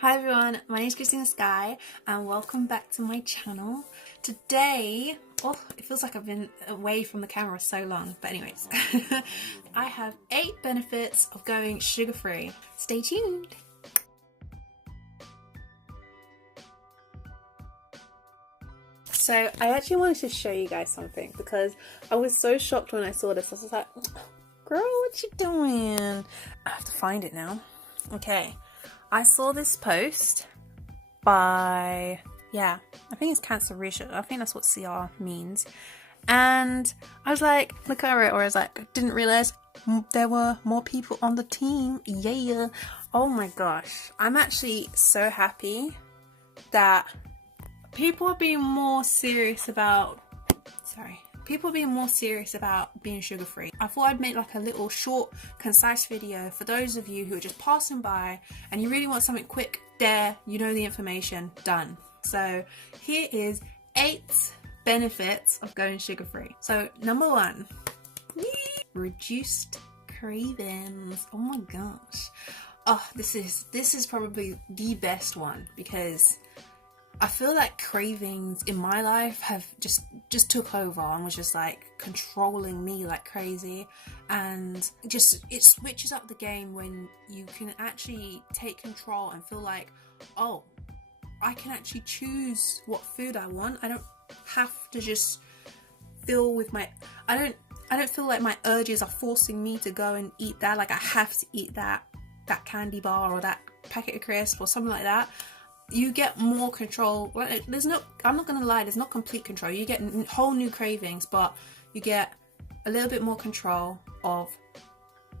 Hi everyone, my name is Christina Sky and welcome back to my channel. Today, it feels like I've been away from the camera so long, but anyways, I have 8 benefits of going sugar-free. Stay tuned! So I actually wanted to show you guys something because I was so shocked when I saw this. I was like, girl, what you doing? I have to find it now. Okay. I saw this post by, I think it's Cancer Research. I think that's what CR means. And I was like, look at it, or I was like, didn't realize there were more people on the team. Yeah. Oh my gosh. I'm actually so happy that people are being more serious about, being sugar-free. I thought I'd make like a little short, concise video for those of you who are just passing by and you really want something quick, there, you know the information, done. So here is 8 benefits of going sugar-free. So number 1, reduced cravings. Oh my gosh. Oh, this is probably the best one because I feel like cravings in my life have just took over and was just like controlling me like crazy, and it switches up the game when you can actually take control and feel like, oh, I can actually choose what food I want. I don't have to just feel with my I don't feel like my urges are forcing me to go and eat that, like I have to eat that candy bar or that packet of crisps or something like that. You get more control. I'm not gonna lie, there's not complete control. You get whole new cravings, but you get a little bit more control of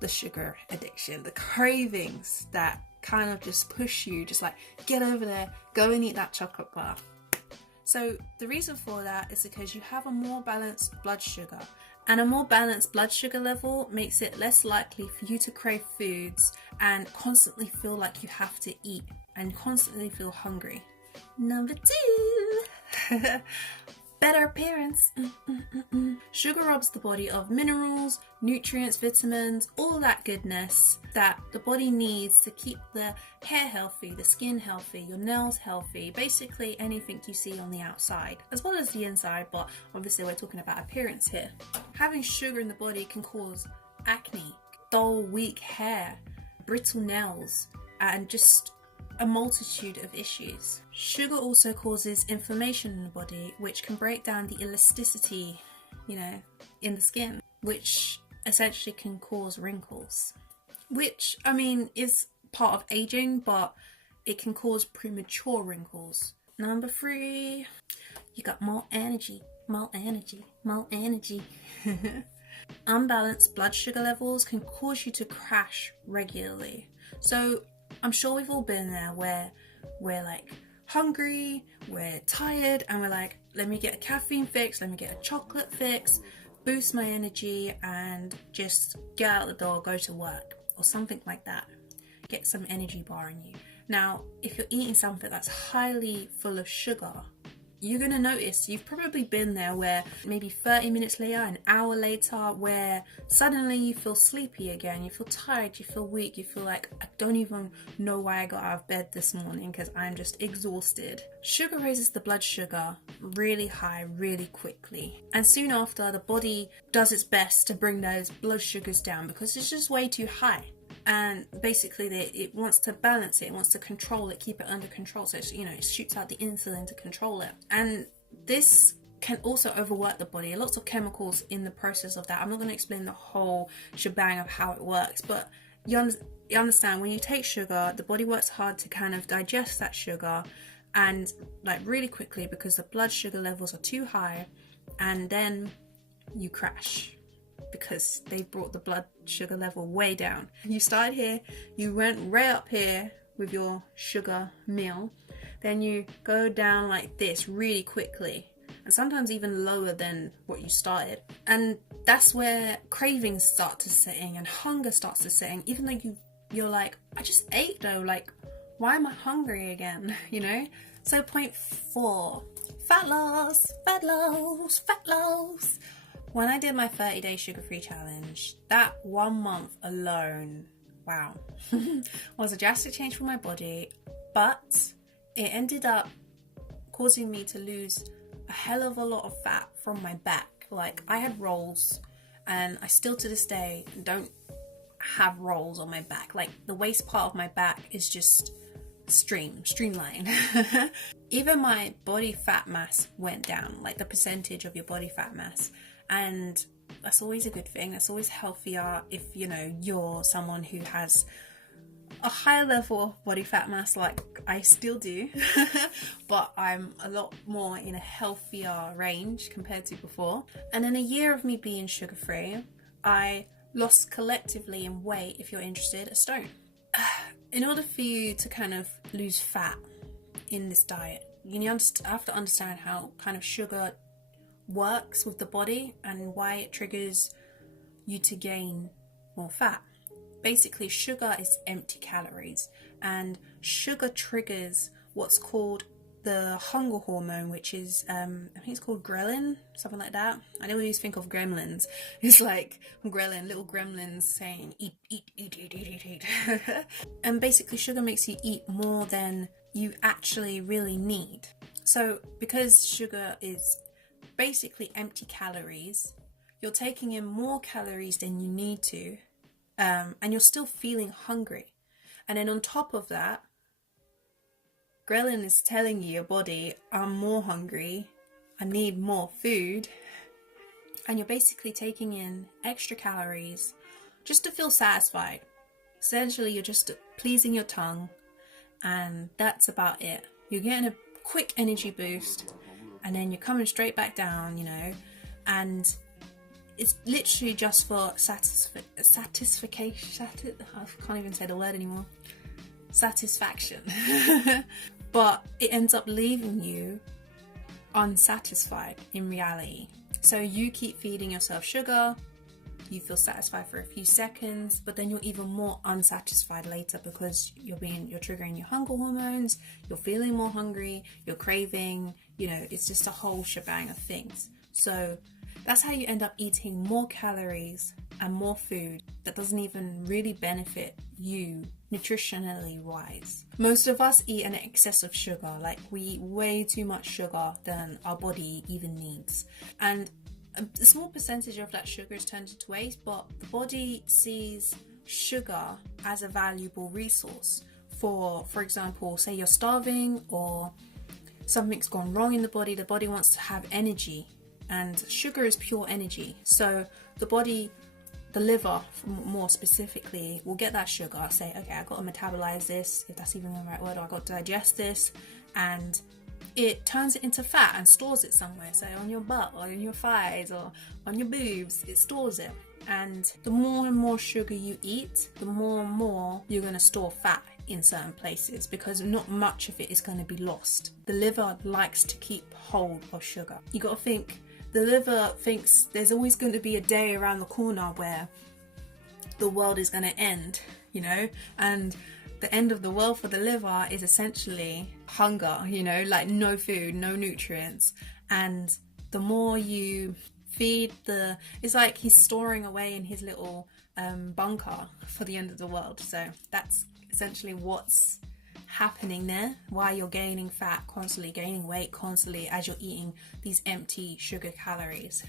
the sugar addiction, the cravings that kind of just push you, just like, get over there, go and eat that chocolate bar. So the reason for that is because you have a more balanced blood sugar, and a more balanced blood sugar level makes it less likely for you to crave foods and constantly feel like you have to eat and constantly feel hungry. Number 2, better appearance. Sugar robs the body of minerals, nutrients, vitamins, all that goodness that the body needs to keep the hair healthy, the skin healthy, your nails healthy, basically anything you see on the outside, as well as the inside, but obviously we're talking about appearance here. Having sugar in the body can cause acne, dull, weak hair, brittle nails, and just a multitude of issues. Sugar also causes inflammation in the body, which can break down the elasticity, in the skin, which essentially can cause wrinkles, which, is part of aging, but it can cause premature wrinkles. Number 3, you got more energy. Unbalanced blood sugar levels can cause you to crash regularly. So I'm sure we've all been there where we're like hungry, we're tired, and we're like, let me get a caffeine fix, let me get a chocolate fix, boost my energy, and just get out the door, go to work, or something like that. Get some energy bar in you. Now, if you're eating something that's highly full of sugar, you're going to notice, you've probably been there where maybe 30 minutes later, an hour later, where suddenly you feel sleepy again, you feel tired, you feel weak, you feel like, I don't even know why I got out of bed this morning because I'm just exhausted. Sugar raises the blood sugar really high, really quickly. And soon after, the body does its best to bring those blood sugars down because it's just way too high. And basically it wants to balance it, it wants to control it, keep it under control. So it shoots out the insulin to control it. And this can also overwork the body. Lots of chemicals in the process of that. I'm not going to explain the whole shebang of how it works, but you understand, when you take sugar, the body works hard to kind of digest that sugar, and like really quickly, because the blood sugar levels are too high, and then you crash because they brought the blood sugar level way down. You started here, you went right up here with your sugar meal, then you go down like this really quickly, and sometimes even lower than what you started. And that's where cravings start to set in and hunger starts to set in, even though you're like, I just ate though, like, why am I hungry again? So point 4, fat loss. When I did my 30-day sugar-free challenge, that 1 month alone, wow, was a drastic change for my body. but it ended up causing me to lose a hell of a lot of fat from my back. Like, I had rolls, and I still to this day don't have rolls on my back. Like, the waist part of my back is just streamlined. Even my body fat mass went down, like the percentage of your body fat mass, and that's always a good thing. That's always healthier if, you know, you're someone who has a higher level of body fat mass, like I still do. But I'm a lot more in a healthier range compared to before. And in a year of me being sugar free, I lost collectively in weight, if you're interested, a stone. In order for you to kind of lose fat in this diet, you have to understand how kind of sugar works with the body and why it triggers you to gain more fat. Basically, sugar is empty calories, and sugar triggers what's called the hunger hormone, which is I think it's called ghrelin, something like that. I always think of gremlins. It's like ghrelin, little gremlins saying eat, eat, eat, eat, eat, eat, eat. And basically, sugar makes you eat more than you actually really need. So because sugar is basically empty calories, you're taking in more calories than you need to, and you're still feeling hungry. And then on top of that, ghrelin is telling your body, I'm more hungry, I need more food. And you're basically taking in extra calories just to feel satisfied. Essentially, you're just pleasing your tongue, and that's about it. You're getting a quick energy boost, and then you're coming straight back down, you know, and it's literally just for satisfaction. I can't even say the word anymore. Satisfaction. But it ends up leaving you unsatisfied in reality. So you keep feeding yourself sugar, you feel satisfied for a few seconds, but then you're even more unsatisfied later because you're triggering your hunger hormones, you're feeling more hungry, you're craving, you know, it's just a whole shebang of things. So that's how you end up eating more calories and more food that doesn't even really benefit you nutritionally wise. Most of us eat an excess of sugar, like we eat way too much sugar than our body even needs. And a small percentage of that sugar is turned into waste, but the body sees sugar as a valuable resource. For example, say you're starving or something's gone wrong in the body wants to have energy, and sugar is pure energy. So the liver more specifically will get that sugar, say, okay, I've got to metabolize this, if that's even the right word, or I've got to digest this, and it turns it into fat and stores it somewhere, say on your butt or in your thighs or on your boobs, it stores it. And the more and more sugar you eat, the more and more you're going to store fat in certain places, because not much of it is going to be lost. The liver likes to keep hold of sugar. You got to think, the liver thinks there's always going to be a day around the corner where the world is going to end, you know, and the end of the world for the liver is essentially hunger, you know, like no food, no nutrients. And the more you feed it's like he's storing away in his little bunker for the end of the world. So that's essentially what's happening there, why you're gaining fat constantly, gaining weight constantly as you're eating these empty sugar calories.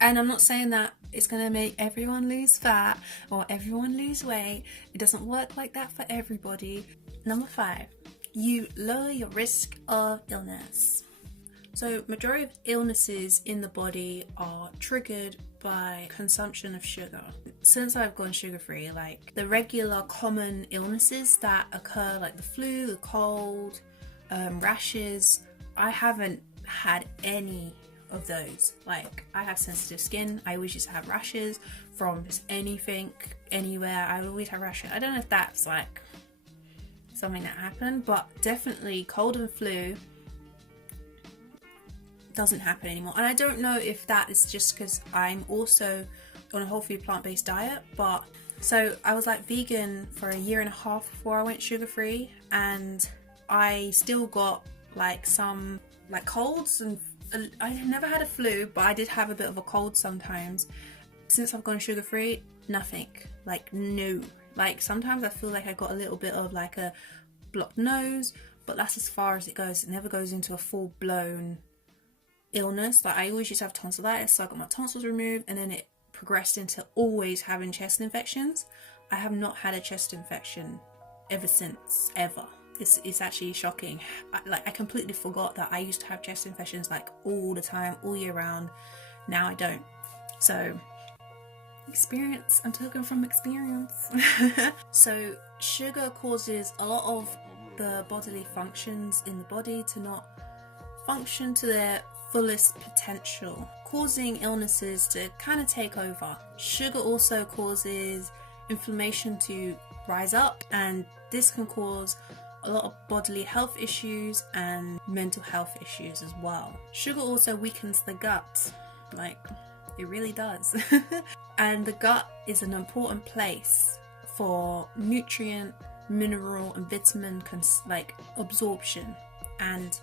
And I'm not saying that it's going to make everyone lose fat or everyone lose weight. It doesn't work like that for everybody. Number 5, you lower your risk of illness. So majority of illnesses in the body are triggered by consumption of sugar. Since I've gone sugar-free, like the regular common illnesses that occur, like the flu, the cold, rashes, I haven't had any of those. Like, I have sensitive skin. I always used to have rashes from just anything, anywhere. I always have rashes. I don't know if that's like something that happened, but definitely cold and flu doesn't happen anymore. And I don't know if that is just because I'm also on a whole food plant-based diet, but so I was like vegan for a year and a half before I went sugar-free, and I still got like some like colds, and I never had a flu, but I did have a bit of a cold sometimes. Since I've gone sugar-free, nothing, like no. Like sometimes I feel like I got a little bit of like a blocked nose, but that's as far as it goes. It never goes into a full-blown illness. Like, I always used to have tonsillitis, so I got my tonsils removed, and then it progressed into always having chest infections. I have not had a chest infection ever since, ever. It's actually shocking. I completely forgot that I used to have chest infections like all the time, all year round. Now I don't. So, experience. I'm talking from experience. So, sugar causes a lot of the bodily functions in the body to not function to their fullest potential, causing illnesses to kind of take over. Sugar also causes inflammation to rise up, and this can cause a lot of bodily health issues and mental health issues as well. Sugar also weakens the gut, like it really does. And the gut is an important place for nutrient, mineral and vitamin absorption. And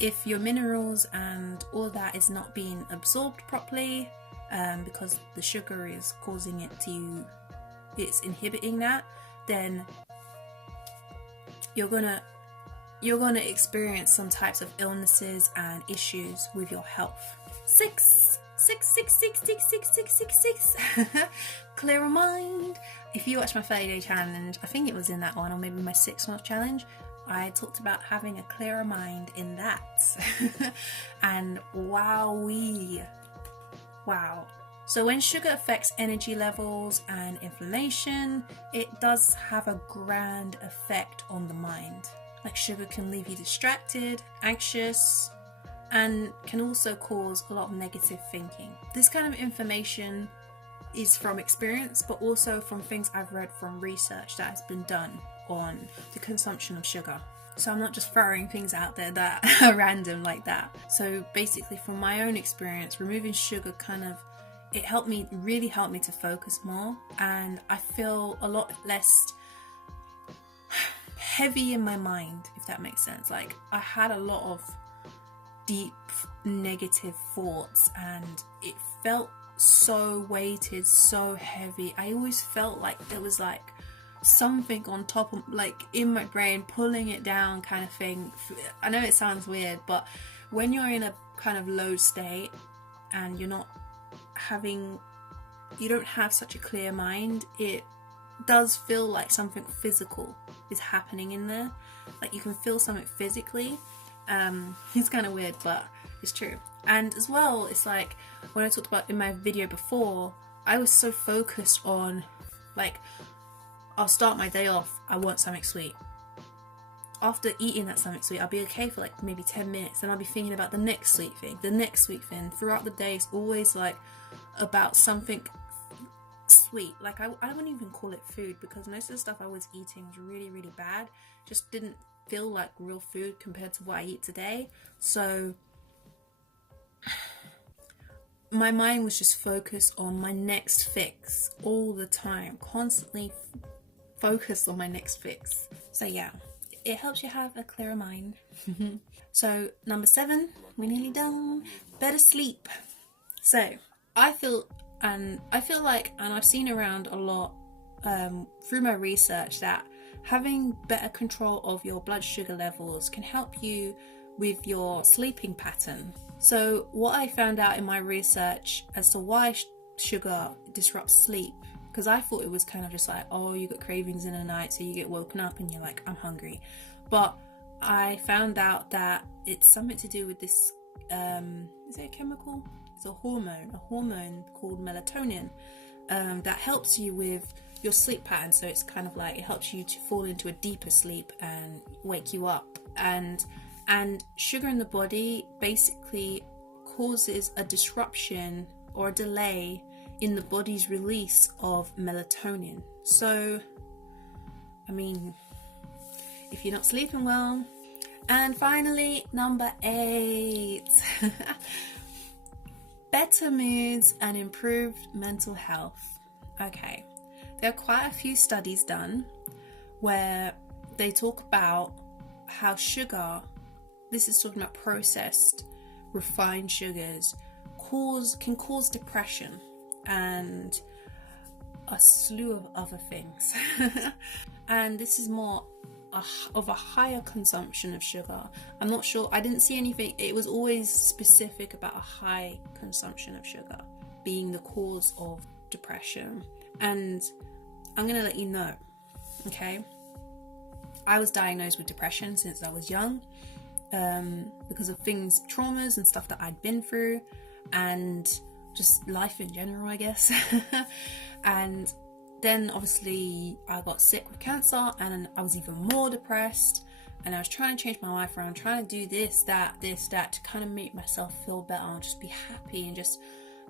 if your minerals and all that is not being absorbed properly, because the sugar is causing it's inhibiting that, then you're gonna experience some types of illnesses and issues with your health. 6. Clear a mind. If you watch my 30-day challenge, I think it was in that one, or maybe my 6-month challenge, I talked about having a clearer mind in that. And wow. So when sugar affects energy levels and inflammation, it does have a grand effect on the mind. Like, sugar can leave you distracted, anxious, and can also cause a lot of negative thinking. This kind of information is from experience, but also from things I've read from research that has been done on the consumption of sugar. So I'm not just throwing things out there that are random like that. So basically, from my own experience, removing sugar really helped me to focus more, and I feel a lot less heavy in my mind, if that makes sense. Like, I had a lot of deep negative thoughts, and it felt so weighted, so heavy. I always felt like there was like something on top of, like, in my brain pulling it down, kind of thing. I know it sounds weird, but when you're in a kind of low state and you don't have such a clear mind, it does feel like something physical is happening in there. Like, you can feel something physically. It's kind of weird, but it's true. And as well, it's like when I talked about in my video before, I was so focused on, like, I'll start my day off, I want something sweet. After eating that something sweet, I'll be okay for like maybe 10 minutes, then I'll be thinking about the next sweet thing. Throughout the day, it's always like about something sweet. Like, I wouldn't even call it food, because most of the stuff I was eating was really, really bad. Just didn't feel like real food compared to what I eat today. So my mind was just focused on my next fix all the time, constantly focused on my next fix. So yeah, it helps you have a clearer mind. So number 7, we're nearly done. Better sleep. So I feel like, and I've seen around a lot through my research, that having better control of your blood sugar levels can help you with your sleeping pattern. So what I found out in my research as to why sugar disrupts sleep, because I thought it was kind of just like, oh, you got cravings in the night, so you get woken up and you're like, I'm hungry. But I found out that it's something to do with this, is it a chemical? It's a hormone called melatonin, that helps you with your sleep pattern. So it's kind of like, it helps you to fall into a deeper sleep and wake you up. And sugar in the body basically causes a disruption or a delay in the body's release of melatonin. So, I mean, if you're not sleeping well. And finally, number 8. Better moods and improved mental health. Okay, there are quite a few studies done where they talk about how sugar, this is talking about processed, refined sugars, can cause depression and a slew of other things. And this is more of a higher consumption of sugar. I'm not sure, I didn't see anything, it was always specific about a high consumption of sugar being the cause of depression. And I'm gonna let you know, okay, I was diagnosed with depression since I was young, because of traumas and stuff that I'd been through, and just life in general, I guess. And then obviously I got sick with cancer, and I was even more depressed, and I was trying to change my life around, trying to do this, that to kind of make myself feel better and just be happy and just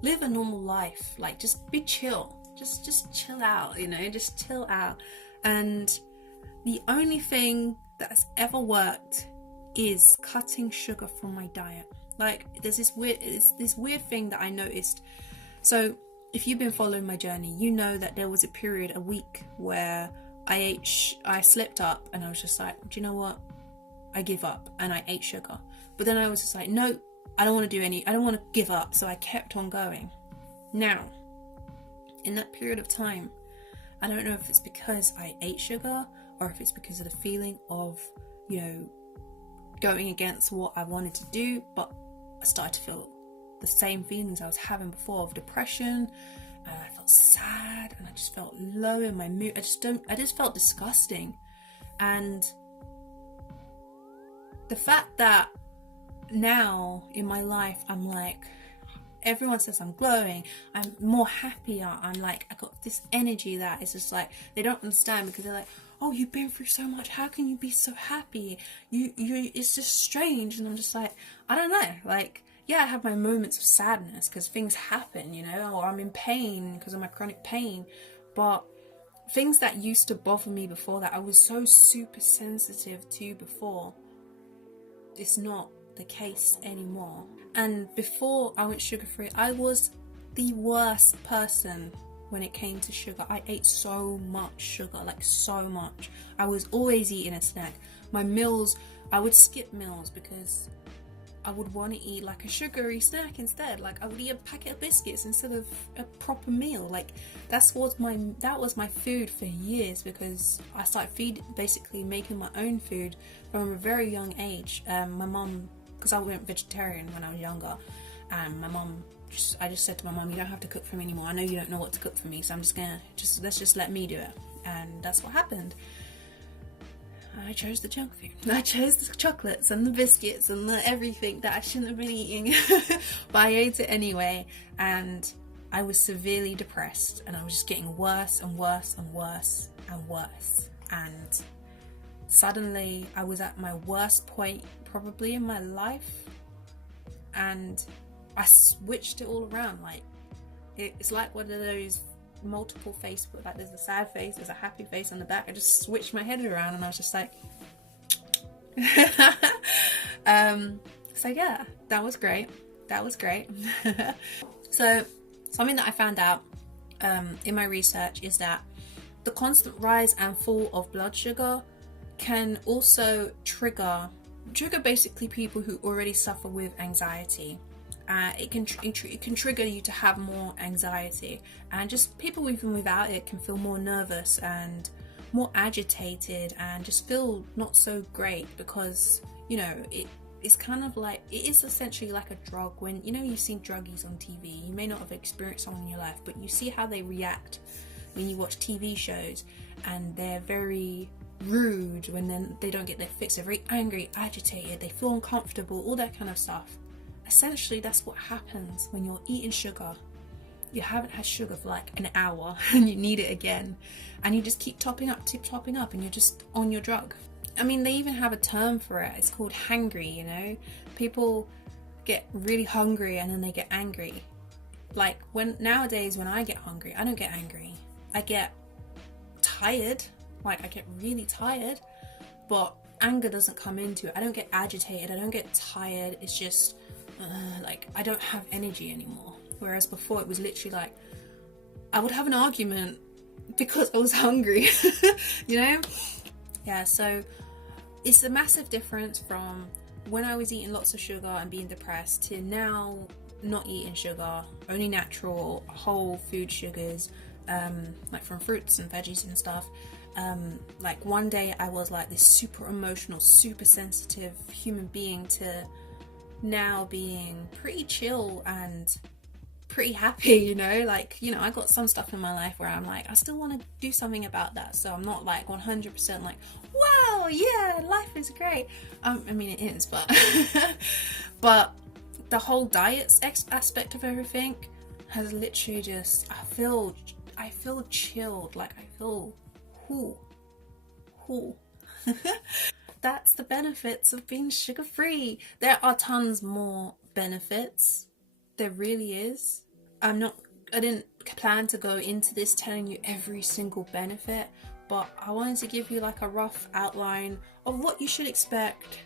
live a normal life, like just be chill, just chill out, you know, just chill out. And the only thing that's ever worked is cutting sugar from my diet. Like, there's this weird thing that I noticed. So if you've been following my journey, you know that there was a week where I slipped up, and I was just like, do you know what, I give up, and I ate sugar. But then I was just like, no, I don't want to give up, so I kept on going. Now, in that period of time, I don't know if it's because I ate sugar, or if it's because of the feeling of, you know, going against what I wanted to do, but I started to feel the same feelings I was having before of depression, and I felt sad, and I just felt low in my mood. I just felt disgusting. And the fact that now in my life, I'm like, everyone says I'm glowing, I'm more happier, I'm like, I got this energy that is just like, they don't understand, because they're like, oh, you've been through so much, how can you be so happy? You it's just strange. And I'm just like, I don't know, like, yeah, I have my moments of sadness because things happen, you know, or I'm in pain because of my chronic pain, but things that used to bother me before, that I was so super sensitive to before, it's not the case anymore. And before I went sugar free, I was the worst person when it came to sugar. I ate so much sugar, like so much. I was always eating a snack. My meals, I would skip meals because I would want to eat like a sugary snack instead. Like I would eat a packet of biscuits instead of a proper meal. Like that was my food for years, because I started basically making my own food from a very young age. My mum, because I went vegetarian when I was younger, and my mum, I just said to my mum, you don't have to cook for me anymore. I know you don't know what to cook for me, so I'm just gonna let's just let me do it. And that's what happened. I chose the junk food. I chose the chocolates and the biscuits and the everything that I shouldn't have been eating, but I ate it anyway, and I was severely depressed, and I was just getting worse and worse and worse and worse. And suddenly I was at my worst point probably in my life, and I switched it all around. Like it's like one of those multiple face, like there's a sad face, there's a happy face on the back. I just switched my head around, and I was just like so yeah, that was great. So something that I found out in my research is that the constant rise and fall of blood sugar can also trigger basically people who already suffer with anxiety. It can trigger you to have more anxiety, and just people even without it can feel more nervous and more agitated and just feel not so great, because you know it's kind of like, it is essentially like a drug. When you know, you've seen druggies on TV, you may not have experienced someone in your life, but you see how they react when you watch TV shows, and they're very rude when then they don't get their fix. They're very angry, agitated, they feel uncomfortable, all that kind of stuff. Essentially, that's what happens when you're eating sugar. You haven't had sugar for like an hour and you need it again, and you just keep topping up, and you're just on your drug. I mean, they even have a term for it. It's called hangry, you know? People get really hungry and then they get angry. Like nowadays when I get hungry, I don't get angry. I get tired. Like I get really tired, but anger doesn't come into it. I don't get agitated, I don't get tired. It's just like I don't have energy anymore. Whereas before it was literally like I would have an argument because I was hungry. You know? Yeah, so it's a massive difference from when I was eating lots of sugar and being depressed to now not eating sugar, only natural whole food sugars, like from fruits and veggies and stuff. Like one day I was like this super emotional, super sensitive human being to now being pretty chill and pretty happy, you know. Like, you know, I got some stuff in my life where I'm like, I still want to do something about that, so I'm not like 100% like, wow, yeah, life is great. I mean, it is, but but the whole diet aspect of everything has literally just, I feel chilled, like I feel whoo. That's the benefits of being sugar-free. There are tons more benefits. There really is. I didn't plan to go into this telling you every single benefit, but I wanted to give you like a rough outline of what you should expect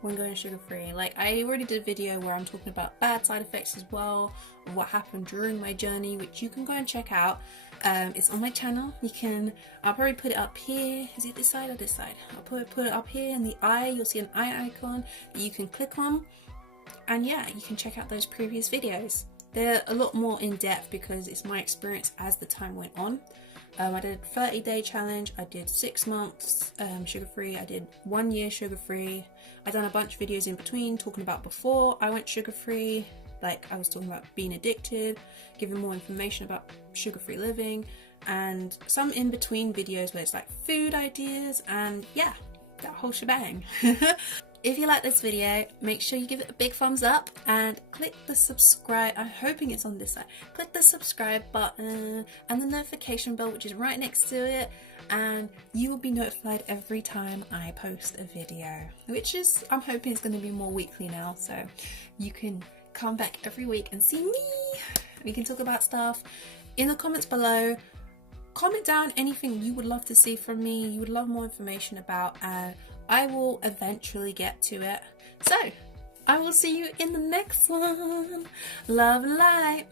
when going sugar-free. Like, I already did a video where I'm talking about bad side effects as well, of what happened during my journey, which you can go and check out. It's on my channel. I'll probably put it up here. Is it this side or this side? I'll put it up here in the eye. You'll see an eye icon that you can click on. And yeah, you can check out those previous videos. They're a lot more in depth because it's my experience as the time went on. I did a 30-day challenge, I did 6 months sugar-free, I did 1 year sugar-free. I've done a bunch of videos in between talking about before I went sugar-free, like I was talking about being addicted, giving more information about sugar-free living, and some in-between videos where it's like food ideas, and yeah, that whole shebang. If you like this video, make sure you give it a big thumbs up and click the subscribe, I'm hoping it's on this side, click the subscribe button and the notification bell, which is right next to it, and you will be notified every time I post a video, which is, I'm hoping it's going to be more weekly now, so you can come back every week and see me. We can talk about stuff in the comments below. Comment down anything you would love to see from me, you would love more information about, and I will eventually get to it. So, I will see you in the next one. Love and light.